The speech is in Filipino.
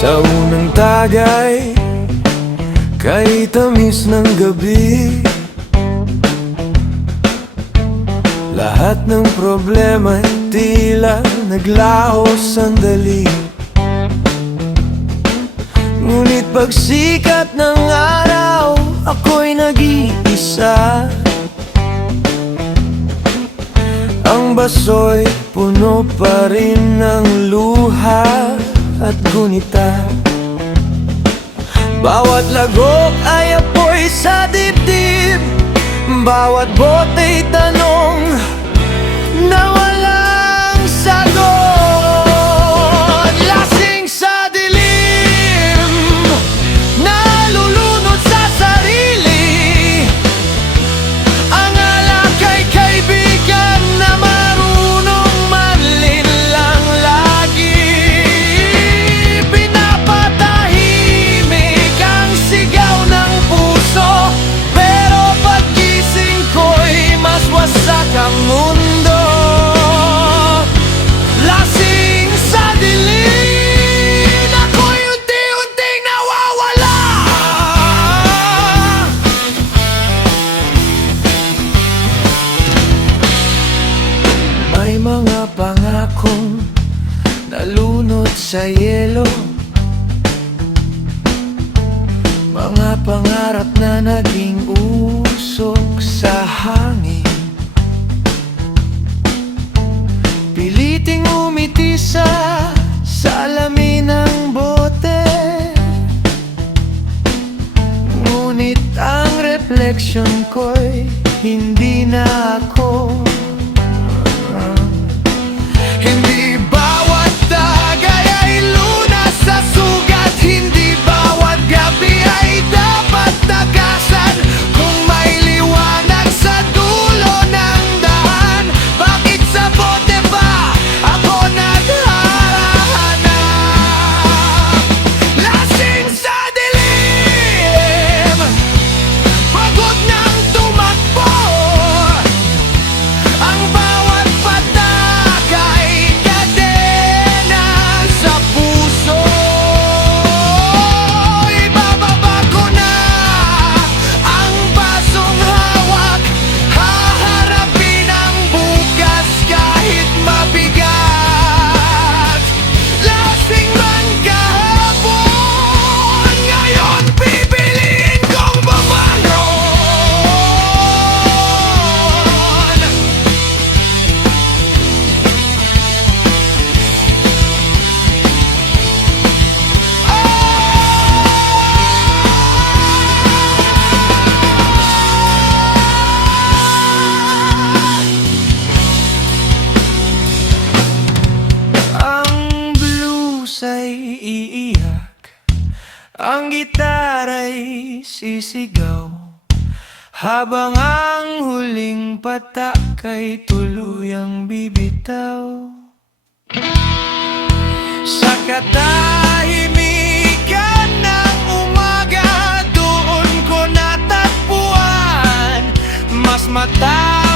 Sa unang tagay, kay tamis ng gabi, lahat ng problema tila naglaho sandali. Ngunit pagsikat ng araw, ako'y nag-iisa. Ang baso'y puno pa rin ng luha at gunita. Bawat lagok ay apoy sa dibdib, bawat bote'y tanong na walang sagot. Lasing sa dilim, nalulunod sa sarili. Ang alak ay kaibigan na marunong manlinlang lagi. Pinapatahimik ang sigaw ng puso, pero paggising ko'y mas wasak ang mundo. Lasing sa dilim, ako'y unti-unting nawawala. May mga pangakong nalunod sa yelo, mga pangarap na naging usok sa hangin. Piliting umiti sa salamin ng bote, ngunit ang refleksyon ko'y hindi na ako. Hindi bawat tagay ay lunas sa sugat, hindi bawat gabi ay dapat takasan. Kung may liwanag sa dulo ng daan, bakit sa bote pa ako naghahanap? Lasing sa dilim, pagod nang tumakbo. Ang bawat patak ay kadena sa puso. Ibababa ko na ang basong hawak, haharapin ang bukas kahit mabigat. Lasing man kahapon, ngayon pipiliin kong bumangon. Ang blues ay iiyak, ang gitara'y sisigaw, habang ang huling patak ay tuluyang bibitaw. Sa katahimikan ng umaga, doon ko natatpuan mas mata